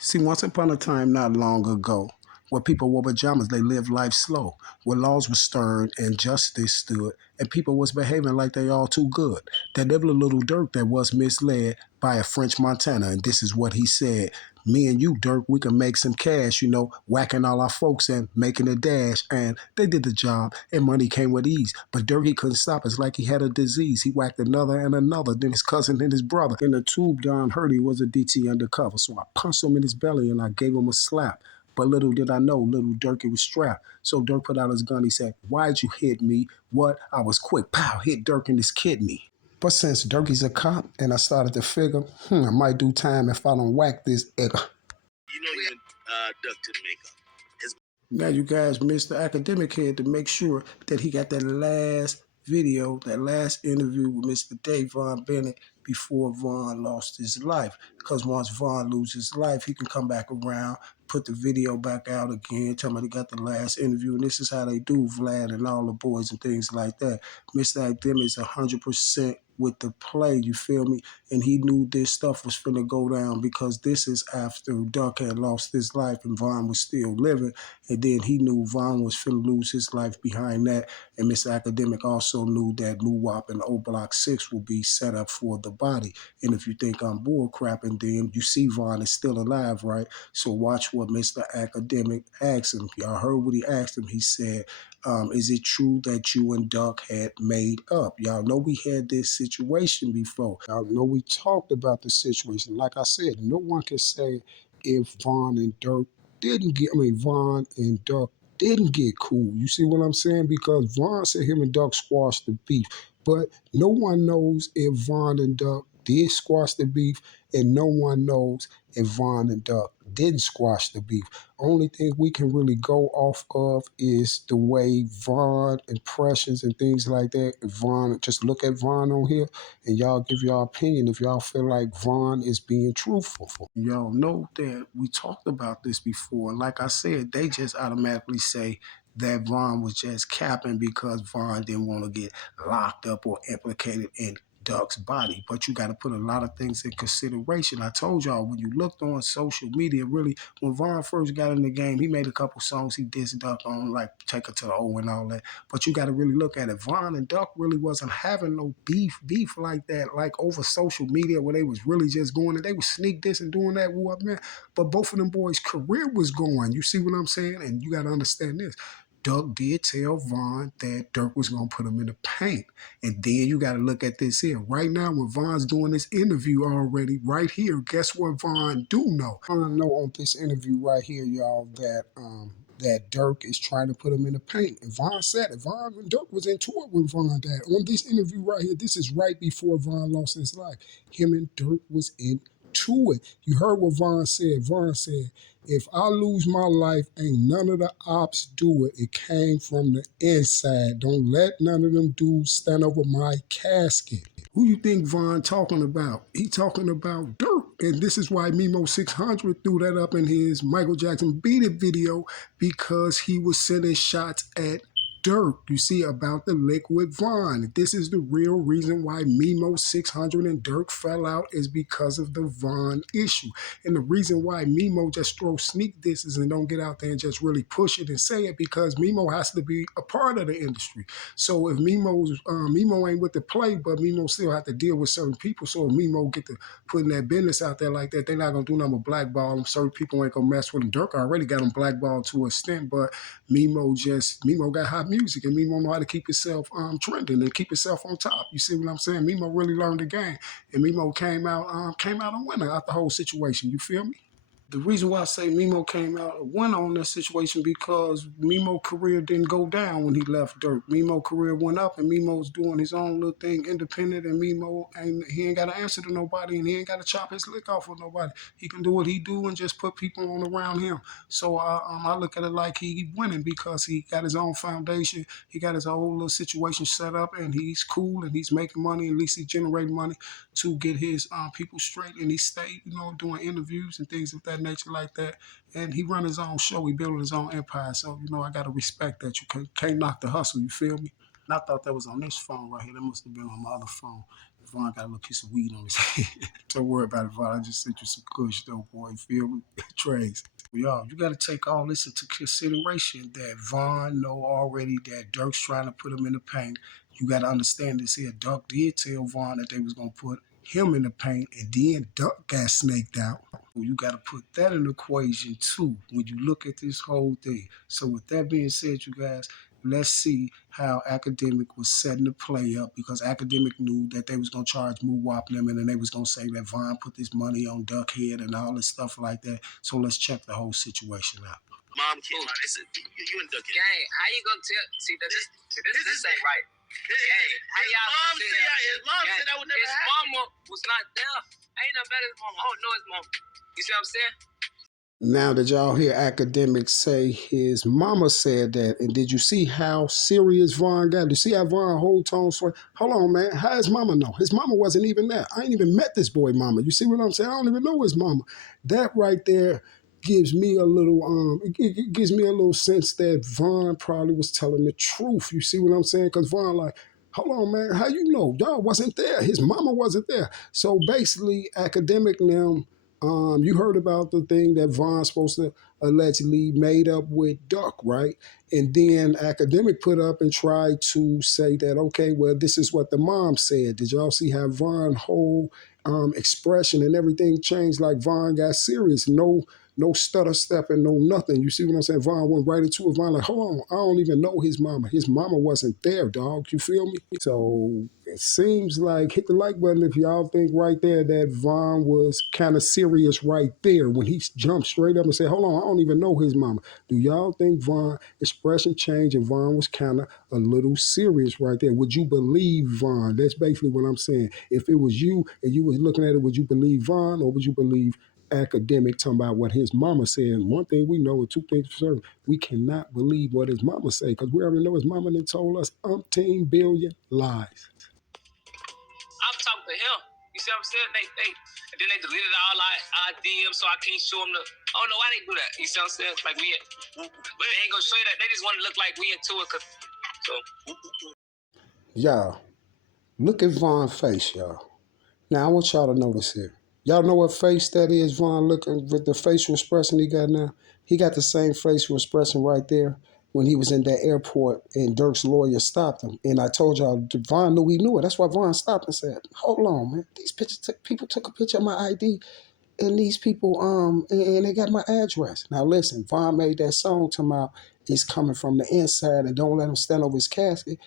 See, once upon a time, not long ago, where people wore pajamas, they lived life slow, where laws were stern and justice stood, and people was behaving like they all too good. There lived a little Dirk that was misled by a French Montana, and this is what he said. Me and you, Dirk, we can make some cash, whacking all our folks and making a dash. And they did the job, and money came with ease. But Dirk, he couldn't stop. It's like he had a disease. He whacked another and another, then his cousin and his brother. In the tube, Don heard he was a DT undercover. So I punched him in his belly and I gave him a slap. But little did I know, little Dirk, it was strapped. So Dirk put out his gun. He said, "Why'd you hit me?" What? I was quick. Pow, hit Dirk in his kidney. But since Dirky's a cop and I started to figure, I might do time if I don't whack this egger. You know you ducked to the makeup. Now you guys missed the academic head to make sure that he got that last video, that last interview with Mr. Davon Bennett before Vaughn lost his life. Because once Vaughn loses his life, he can come back around, put the video back out again, tell me he got the last interview. And this is how they do, Vlad and all the boys and things like that. Mr. Academic is 100% with the play, you feel me? And he knew this stuff was finna go down because this is after Duck had lost his life and Vaughn was still living. And then he knew Vaughn was finna lose his life behind that. And Mr. Academic also knew that Muwap and O Block 6 will be set up for the body. And if you think I'm bull crapping, then you see Vaughn is still alive, right? So watch what Mr. Academic asked him. Y'all heard what he asked him. He said, is it true that you and Duck had made up? Y'all know we had this situation before. Y'all know we talked about the situation. Like I said, no one can say if Vaughn and Dirk Vaughn and Duck didn't get cool. You see what I'm saying? Because Vaughn said him and Duck squashed the beef. But no one knows if Vaughn and Duck did squash the beef, and no one knows if Vaughn and Duck didn't squash the beef. Only thing we can really go off of is the way Vaughn impressions and things like that. Vaughn, just look at Vaughn on here and y'all give y'all opinion if y'all feel like Vaughn is being truthful. Y'all know that we talked about this before. Like I said, they just automatically say that Vaughn was just capping because Vaughn didn't want to get locked up or implicated in Duck's body. But you got to put a lot of things in consideration. I told y'all when you looked on social media, really, when Vaughn first got in the game, he made a couple songs he dissed Duck on, like Take Her to the O and all that. But you got to really look at it. Vaughn and Duck really wasn't having no beef like that, like over social media where they was really just going and they was sneak this and doing that. What man? But both of them boys' career was going. You see what I'm saying? And you got to understand this. Duck did tell Vaughn that Dirk was going to put him in the paint. And then you got to look at this here. Right now, when Vaughn's doing this interview already, right here, guess what Vaughn do know? Vaughn know on this interview right here, y'all, that Dirk is trying to put him in the paint. And Vaughn said it. Vaughn and Dirk was into it with Vaughn that. On this interview right here, this is right before Vaughn lost his life. Him and Dirk was into it. You heard what Vaughn said. Vaughn said, if I lose my life, ain't none of the ops do it. It came from the inside. Don't let none of them dudes stand over my casket. Who you think Vaughn talking about? He talking about Dirk. And this is why Mimo 600 threw that up in his Michael Jackson Beat It video, because he was sending shots at Dirk, you see, about the liquid Vaughn. This is the real reason why Mimo 600 and Dirk fell out, is because of the Vaughn issue. And the reason why Mimo just throws sneak disses and don't get out there and just really push it and say it, because Mimo has to be a part of the industry. So if Mimo ain't with the play, but Mimo still have to deal with certain people. So if Mimo get to putting that business out there like that, they're not gonna do nothing but blackball him. Certain people ain't gonna mess with him. Dirk already got him blackballed to an extent, but Mimo got hot music, and Mimo know how to keep himself trending and keep himself on top. You see what I'm saying? Mimo really learned the game, and Mimo came out a winner out the whole situation. You feel me? The reason why I say Mimo came out a winner on this situation, because Mimo's career didn't go down when he left Dirk. Mimo's career went up, and Mimo's doing his own little thing independent, and he ain't got to answer to nobody, and he ain't got to chop his lick off with nobody. He can do what he do and just put people on around him. So I look at it like he winning because he got his own foundation. He got his whole little situation set up, and he's cool, and he's making money. At least he's generating money to get his people straight, and he stayed, doing interviews and things of that nature like that. And he run his own show. He building his own empire. So, I got to respect that. You can't knock the hustle. You feel me? And I thought that was on this phone right here. That must have been on my other phone. Vaughn got a little piece of weed on his head. Don't worry about it, Vaughn. I just sent you some kush, though, boy. You feel me? Trace. Y'all, you got to take all this into consideration that Vaughn know already that Dirk's trying to put him in the paint. You got to understand this here. Dirk did tell Vaughn that they was going to put him in the paint, and then Dirk got snaked out. You got to put that in the equation too when you look at this whole thing. So with that being said, you guys, let's see how Academic was setting the play up, because Academic knew that they was gonna charge Muwap them, and then they was gonna say that Vaughn put this money on Duckhead and all this stuff like that. So let's check the whole situation out. Mom came out. They said, you and Duckhead. Gang, how you gonna tell? See, this ain't right. Gang, how y'all gonna say that? His mom said that would never happen. His mama was not there. Ain't no better his mama. I don't know his mama. You see what I'm saying? Now, did y'all hear Academic say his mama said that? And did you see how serious Vaughn got? Did you see how Vaughn whole tone sway? Hold on, man. How his mama know? His mama wasn't even there. I ain't even met this boy mama. You see what I'm saying? I don't even know his mama. That right there gives me a little it gives me a little sense that Vaughn probably was telling the truth. You see what I'm saying? Because Vaughn like, hold on, man, how you know? Y'all wasn't there. His mama wasn't there. So basically, Academic now, you heard about the thing that Vaughn's supposed to allegedly made up with Duck, right? And then Academic put up and tried to say that, okay, well, this is what the mom said. Did y'all see how Vaughn's whole expression and everything changed? Like Vaughn got serious. No stutter stepping, no nothing. You see what I'm saying? Vaughn went right into it. Vaughn like, hold on, I don't even know his mama. His mama wasn't there, dog. You feel me? So it seems like, hit the like button if y'all think right there that Vaughn was kind of serious right there when he jumped straight up and said, hold on, I don't even know his mama. Do y'all think Vaughn expression changed and Vaughn was kind of a little serious right there? Would you believe Vaughn? That's basically what I'm saying. If it was you and you was looking at it, would you believe Vaughn or would you believe Academic talking about what his mama said? And one thing we know, and two things for certain, we cannot believe what his mama say, because we already know his mama done told us umpteen billion lies. I'm talking to him. You see what I'm saying? And then they deleted all our DMs, so I can't show them I don't know why they do that. You see what I'm saying? Like but they ain't gonna show you that. They just want to look like we into it. Y'all, look at Vaughn's face, y'all. Now I want y'all to notice here. Y'all know what face that is, Vaughn, looking with the facial expression he got now? He got the same facial expression right there when he was in that airport and Dirk's lawyer stopped him. And I told y'all, Vaughn knew he knew it. That's why Vaughn stopped and said, hold on, man. These people took a picture of my ID, and these people, and they got my address. Now listen, Vaughn made that song to my, it's coming from the inside and don't let him stand over his casket.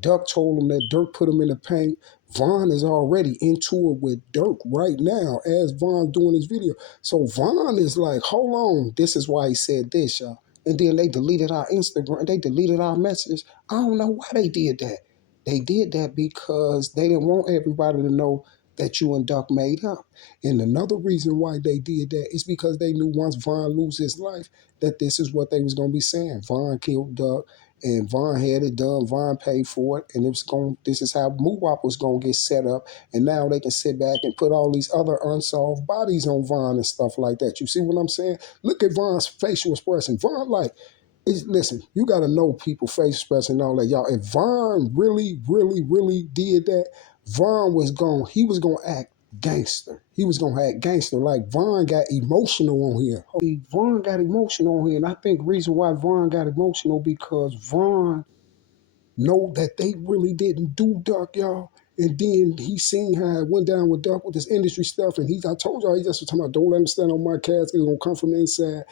Duck told him that Dirk put him in the paint. Vaughn is already into it with Dirk right now as Vaughn doing his video. So Vaughn is like, hold on, this is why he said this, y'all. And then they deleted our Instagram, they deleted our messages. I don't know why they did that. They did that because they didn't want everybody to know that you and Duck made up. And another reason why they did that is because they knew once Vaughn lose his life, that this is what they was going to be saying. Vaughn killed Duck. And Vaughn had it done. Vaughn paid for it, and it was going. This is how Muwap was going to get set up. And now they can sit back and put all these other unsolved bodies on Vaughn and stuff like that. You see what I'm saying? Look at Vaughn's facial expression. Vaughn, like, listen, you got to know people face expression and all that, y'all. If Vaughn really did that, Vaughn was going. He was going to act gangster. He was gonna act gangster. Like Vaughn got emotional on here. Vaughn got emotional on here, and I think the reason why Vaughn got emotional because Vaughn know that they really didn't do Duck, y'all. And then he seen how it went down with Duck with this industry stuff, and I told y'all, he just was talking about, don't let him stand on my casket, it's gonna come from the inside.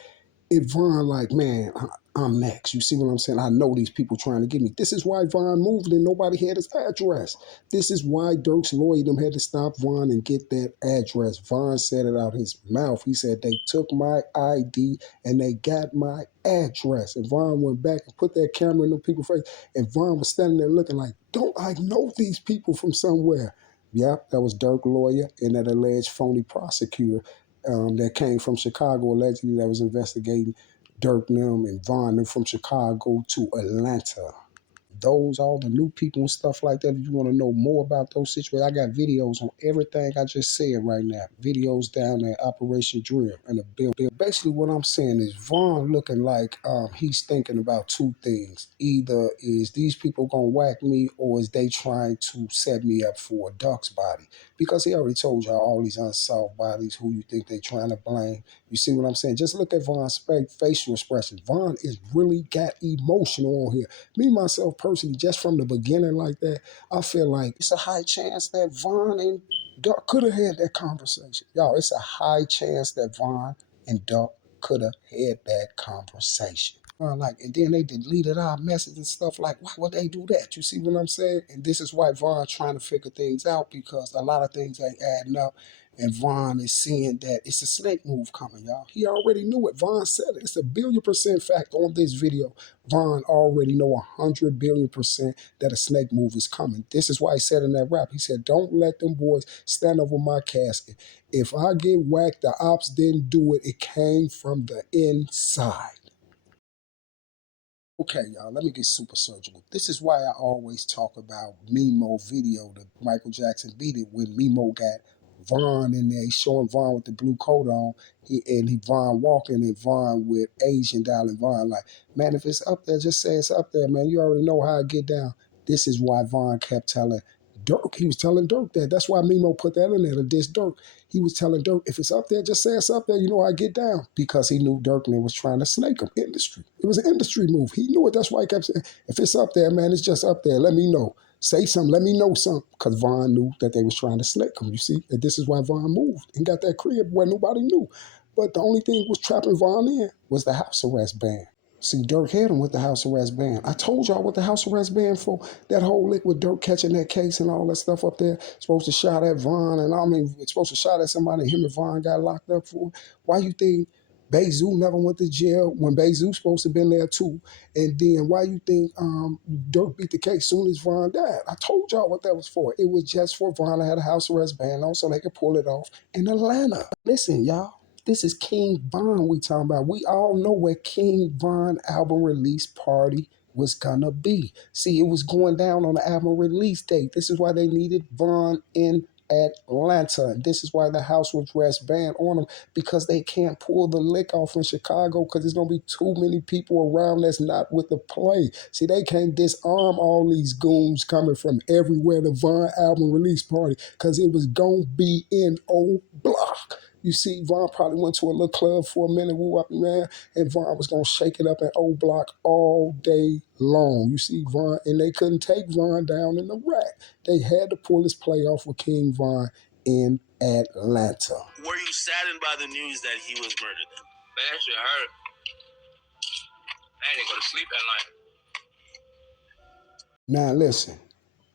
If Vaughn like, man, I'm next. You see what I'm saying? I know these people trying to get me. This is why Vaughn moved and nobody had his address. This is why Dirk's lawyer them had to stop Vaughn and get that address. Vaughn said it out his mouth. He said they took my ID and they got my address. And Vaughn went back and put that camera in the people's face. And Vaughn was standing there looking like, don't I know these people from somewhere? Yep, that was Dirk's lawyer and that alleged phony prosecutor that came from Chicago, allegedly, that was investigating Dirk them and Vaughn them from Chicago to Atlanta. those, all the new people and stuff like that, if you want to know more about those situations, I got videos on everything I just said right now. Videos down at Operation Drill and the bill. Basically, what I'm saying is Vaughn looking like he's thinking about two things. Either is these people gonna whack me, or is they trying to set me up for a Duck's body? Because he already told y'all all these unsolved bodies. Who you think they trying to blame? You see what I'm saying? Just look at Vaughn's facial expression. Vaughn is really got emotional on here. Me, myself, personally, just from the beginning like that, I feel like it's a high chance that Vaughn and Duck could have had that conversation. Y'all, it's a high chance that Vaughn and Duck could have had that conversation. And then they deleted our message and stuff. Like, why would they do that? You see what I'm saying? And this is why Vaughn trying to figure things out, because a lot of things ain't adding up. And Vaughn is seeing that it's a snake move coming, y'all. He already knew it. Vaughn said it. It's a 1,000,000,000% fact on this video. Vaughn already know 100,000,000,000% that a snake move is coming. This is why he said in that rap, he said, "Don't let them boys stand over my casket. If I get whacked, the ops didn't do it. It came from the inside." Okay, y'all, let me get super surgical. This is why I always talk about Memo video, the Michael Jackson beat it, when Memo got Vaughn in there. He's showing Vaughn with the blue coat on, he Vaughn walking, and Vaughn with Asian dialing Vaughn like, man, if it's up there, just say it's up there, man. You already know how I get down. This is why Vaughn kept telling Dirk. He was telling Dirk that. That's why Memo put that in there to diss Dirk. He was telling Dirk, if it's up there, just say it's up there. You know how I get down. Because he knew Dirk was trying to snake him. Industry. It was an industry move. He knew it. That's why he kept saying, if it's up there, man, it's just up there. Let me know. Say something. Let me know something. Because Vaughn knew that they was trying to snake him. You see? And this is why Vaughn moved and got that crib where nobody knew. But the only thing was trapping Vaughn in was the house arrest ban. See, Dirk had him with the house arrest ban. I told y'all what the house arrest ban for. That whole lick with Dirk catching that case and all that stuff up there. Supposed to shot at Vaughn, and it's supposed to shot at somebody. Him and Vaughn got locked up for. Why you think Bezu never went to jail when Bezu supposed to been there too? And then why you think Dirk beat the case soon as Vaughn died? I told y'all what that was for. It was just for Vaughn to have a house arrest ban on so they could pull it off in Atlanta. Listen, y'all. This is King Von we talking about. We all know where King Von album release party was gonna be. See, it was going down on the album release date. This is why they needed Von in Atlanta. And this is why the house was arrest banned on them, because they can't pull the lick off in Chicago because there's gonna be too many people around that's not with the play. See, they can't disarm all these goons coming from everywhere, the Von album release party, because it was gonna be in O Block. You see, Vaughn probably went to a little club for a minute, woo up, man, and Vaughn was going to shake it up in O Block all day long. You see, Vaughn, and they couldn't take Vaughn down in the rack. They had to pull his play off with King Von in Atlanta. Were you saddened by the news that he was murdered? Man, that shit hurt. I didn't go to sleep at night. Now, listen,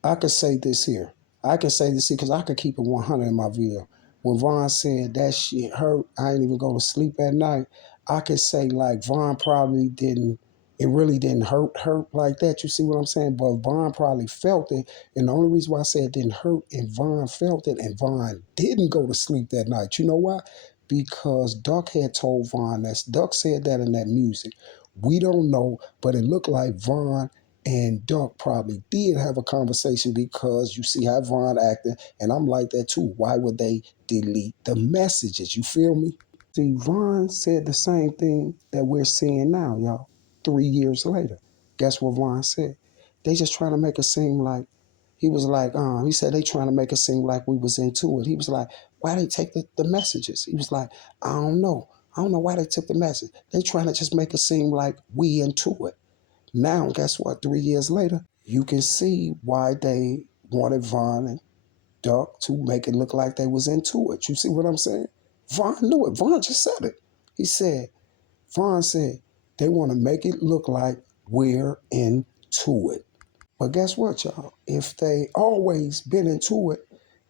I could say this here. Because I could keep it 100 in my video. When Vaughn said that shit hurt, I ain't even go to sleep at night, I could say like Vaughn probably didn't, it really didn't hurt like that. You see what I'm saying? But Vaughn probably felt it. And the only reason why I said it didn't hurt and Vaughn felt it and Vaughn didn't go to sleep that night. You know why? Because Duck had told Vaughn that. Duck said that in that music. We don't know, but it looked like Vaughn and Duck probably did have a conversation, because you see how Vaughn acting, and I'm like that too. Why would they delete the messages? You feel me? See, Vaughn said the same thing that we're seeing now, y'all, 3 years later. Guess what Vaughn said? They just trying to make it seem like, he said they trying to make it seem like we was into it. He was like, why they take the messages? He was like, I don't know. I don't know why they took the message. They trying to just make it seem like we into it. Now, guess what? 3 years later, you can see why they wanted Vaughn and Duck to make it look like they was into it. You see what I'm saying? Vaughn knew it. Vaughn just said it. Vaughn said, they want to make it look like we're into it. But guess what, y'all? If they always been into it,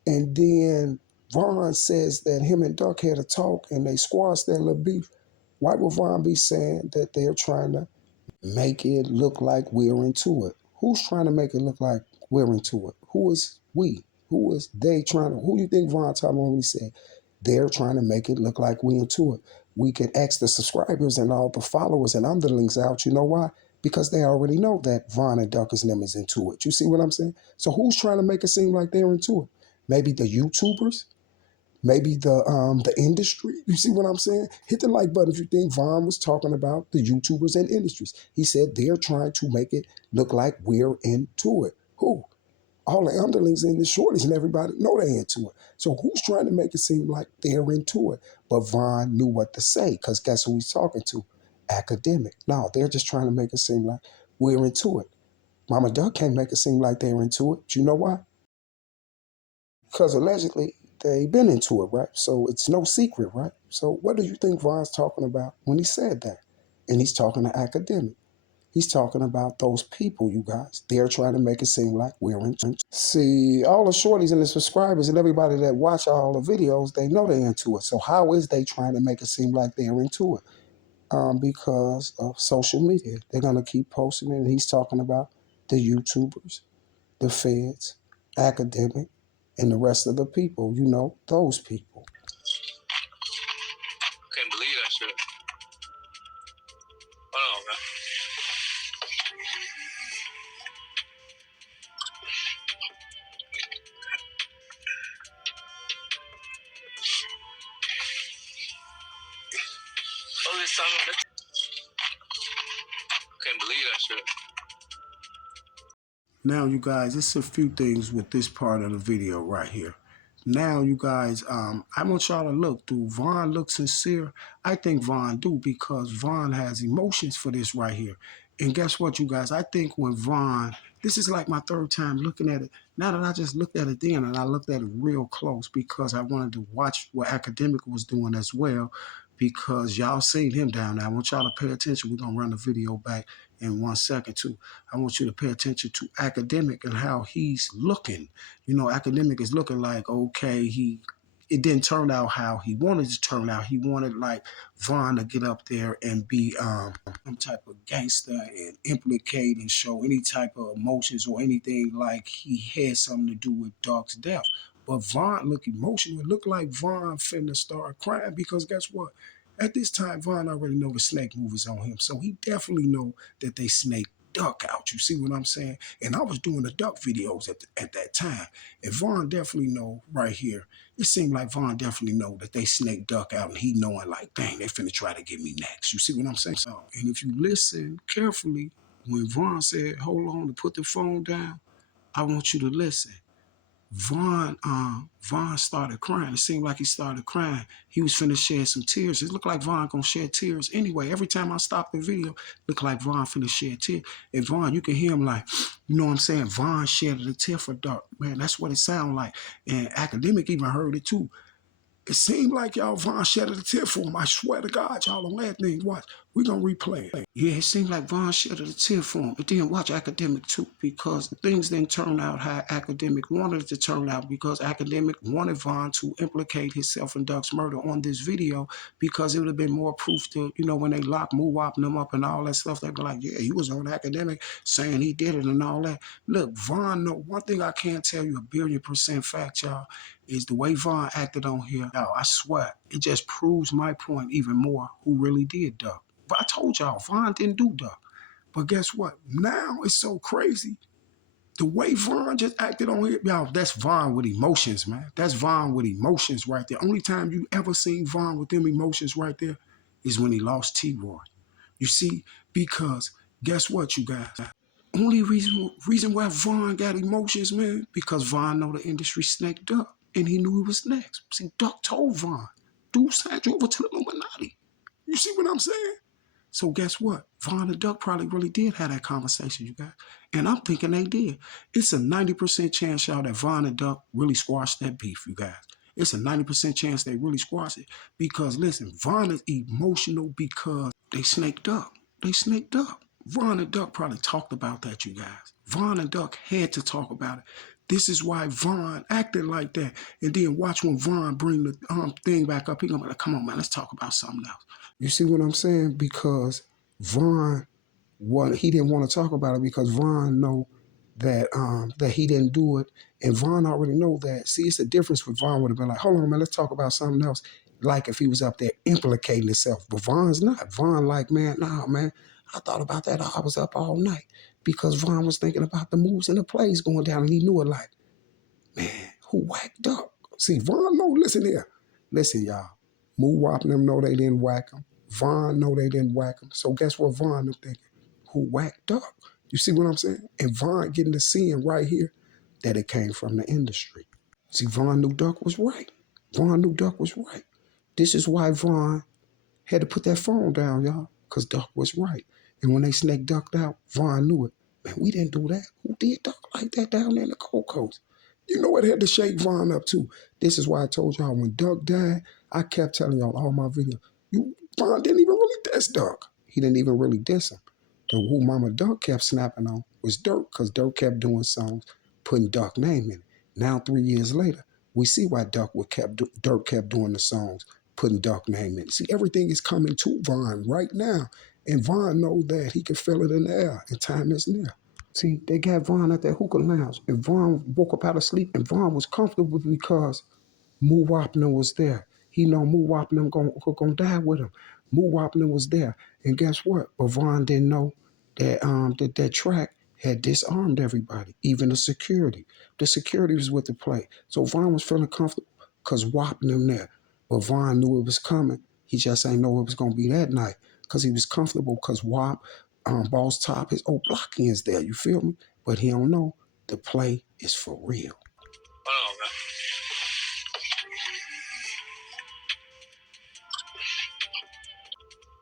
and then Vaughn says that him and Duck had a talk and they squashed their little beef, why would Vaughn be saying that they're trying to make it look like we're into it? Who's trying to make it look like we're into it? Who is we? Who is they trying to? Who do you think Vaughn talking about when he said they're trying to make it look like we're into it? We can ask the subscribers and all the followers and underlings out. You know why? because they already know that Von and Duck and them is into it. You see what I'm saying? So who's trying to make it seem like they're into it? Maybe the YouTubers, maybe the industry. You see what I'm saying? Hit the like button if you think Von was talking about the YouTubers and industries. He said they're trying to make it look like we're into it. Who? All the underlings and the shorties and everybody know they're into it. So who's trying to make it seem like they're into it? But Von knew what to say, because guess who he's talking to? Academic. No, they're just trying to make it seem like we're into it. Mama Duck can't make it seem like they're into it. Do you know why? Because allegedly they've been into it, right? So it's no secret, right? So what do you think Von's talking about when he said that? And he's talking to Academic. He's talking about those people, you guys. They're trying to make it seem like we're into it. See, all the shorties and the subscribers and everybody that watch all the videos, they know they're into it. So how is they trying to make it seem like they're into it? Because of social media. They're going to keep posting it. And he's talking about the YouTubers, the feds, Academic, and the rest of the people. You know, those people. Can't believe that shit. Hold on, man. Oh, this time. Can't believe that shit. Now, you guys, it's a few things with this part of the video right here. Now, you guys, I want y'all to look. Do Von look sincere? I think Von do, because Von has emotions for this right here. And guess what, you guys? I think when Von, this is like my third time looking at it. Now that I just looked at it then, and I looked at it real close because I wanted to watch what Academic was doing as well, because y'all seen him down there. I want y'all to pay attention. We're going to run the video back in 1 second, too. I want you to pay attention to Academic and how he's looking. You know, Academic is looking like, okay, it didn't turn out how he wanted to turn out. He wanted like Von to get up there and be some type of gangster and implicate and show any type of emotions or anything like he had something to do with Duck's death. But Von looked emotional. It looked like Von finna start crying, because guess what? At this time, Von already know the snake movies on him. So he definitely know that they snake Duck out. You see what I'm saying? And I was doing the Duck videos at that time. And Von definitely know right here. It seemed like Von definitely know that they snake Duck out, and he knowing like, dang, they finna try to get me next. You see what I'm saying? So, and if you listen carefully, when Von said, hold on to put the phone down, I want you to listen. Von started crying. It seemed like he started crying. He was finna shed some tears. It looked like Von gonna shed tears anyway. Every time I stopped the video, it looked like Von finna shed tears. And Von, you can hear him like, you know what I'm saying? Von shedded a tear for Duck. Man, that's what it sounded like. And Academic even heard it too. It seemed like y'all Von shedded a tear for him. I swear to God, y'all on that thing. Watch. We're going to replay it. Yeah, it seemed like Von shedded a tear for him. But then watch Academic too, because things didn't turn out how Academic wanted it to turn out, because Academic wanted Von to implicate himself in Duck's murder on this video, because it would have been more proof to, you know, when they locked Muwap and them up and all that stuff, they'd be like, yeah, he was on Academic saying he did it and all that. Look, Von, no, one thing I can't tell you 1,000,000,000% fact, y'all, is the way Von acted on here. Yo, I swear, it just proves my point even more who really did Duck. But I told y'all, Von didn't do Duck. But guess what? Now it's so crazy. The way Von just acted on here, y'all, that's Von with emotions, man. That's Von with emotions right there. Only time you ever seen Von with them emotions right there is when he lost T-Roy. You see, because guess what, you guys? Only reason why Von got emotions, man, because Von know the industry snaked up, and he knew he was next. See, Duck told Von, dude signed you over to the Illuminati. You see what I'm saying? So guess what? Von and Duck probably really did have that conversation, you guys. And I'm thinking they did. It's a 90% chance, y'all, that Von and Duck really squashed that beef, you guys. It's a 90% chance they really squashed it. Because, listen, Von is emotional because they snaked up. They snaked up. Von and Duck probably talked about that, you guys. Von and Duck had to talk about it. This is why Von acted like that. And then watch when Von bring the thing back up. He gonna be like, come on, man, let's talk about something else. You see what I'm saying? Because Von, he didn't want to talk about it, because Von know that that he didn't do it, and Von already know that. See, it's the difference. With Von would have been like, hold on, man, let's talk about something else. Like if he was up there implicating himself, but Von's not. Von like, man, nah, man, I thought about that. I was up all night because Von was thinking about the moves and the plays going down, and he knew it like, man, who whacked Duck? See, Von know, listen here. Listen, y'all. Moo Wop and them know they didn't whack him. Von know they didn't whack him. So guess what Von them thinking? Who whacked Duck? You see what I'm saying? And Von getting to seeing right here that it came from the industry. See, Von knew Duck was right. Von knew Duck was right. This is why Von had to put that phone down, y'all, because Duck was right. And when they snake ducked out, Von knew it. Man, we didn't do that. Who did Duck like that down there in the Gold Coast? You know what had to shake Von up too. This is why I told y'all when Duck died, I kept telling y'all all my videos, Von didn't even really diss Duck. He didn't even really diss him. The who Mama Duck kept snapping on was Dirk, because Dirk kept doing songs, putting Duck name in it. Now 3 years later, we see why Dirk kept doing the songs, putting Duck name in. See, everything is coming to Von right now. And Von knows that he can feel it in the air, and time is near. See, they got Von at that hookah lounge, and Von woke up out of sleep, and Von was comfortable because Moo Wapner was there. He know Moo Wapner gonna die with him. Moo Wapner was there. And guess what? But Von didn't know that that track had disarmed everybody, even the security. The security was with the play. So Von was feeling comfortable because Wapner there. But Von knew it was coming. He just ain't know it was gonna be that night. Because he was comfortable because Wap, Boss Top, his old blocking is there. You feel me? But he don't know the play is for real. Hold on, man.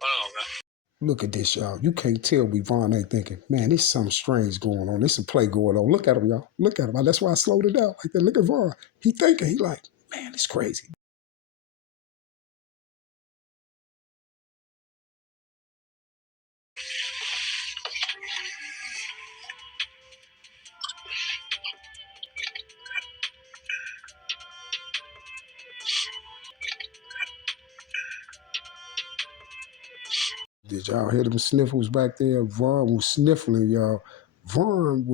Hold on, man. Look at this, y'all. You can't tell me Von ain't thinking, man, there's something strange going on. There's some play going on. Look at him, y'all. Look at him. That's why I slowed it down like that. Look at Von. He thinking. He like, man, it's crazy. Did y'all hear them sniffles back there? Von was sniffling, y'all. Von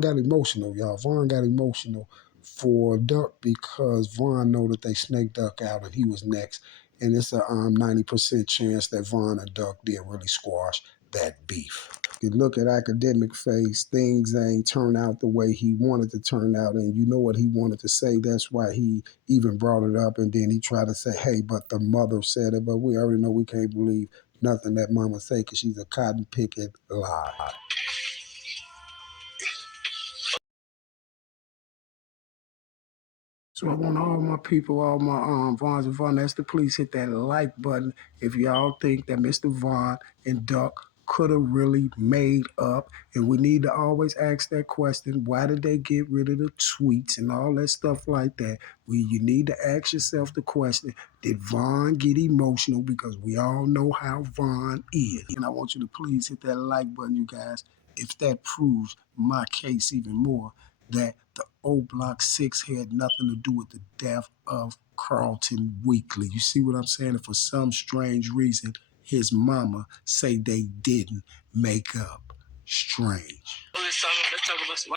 got emotional, y'all. Von got emotional for Duck because Von know that they snaked Duck out and he was next. And it's a 90% chance that Von and Duck did really squash that beef. You look at Academic Face, things ain't turn out the way he wanted to turn out, and you know what he wanted to say. That's why he even brought it up, and then he tried to say, hey, but the mother said it, but we already know we can't believe nothing that mama say because she's a cotton picking lie. So I want all my people, all my Vons and Von Esther, please hit that like button if y'all think that Mr. Von and Duck could have really made up. And we need to always ask that question, why did they get rid of the tweets and all that stuff like that? You need to ask yourself the question, did Von get emotional? Because we all know how Von is. And I want you to please hit that like button, you guys, if that proves my case even more, that the O Block 6 had nothing to do with the death of Carlton Weekly. You see what I'm saying? And for some strange reason, his mama say they didn't make up. Strange. Let's talk about some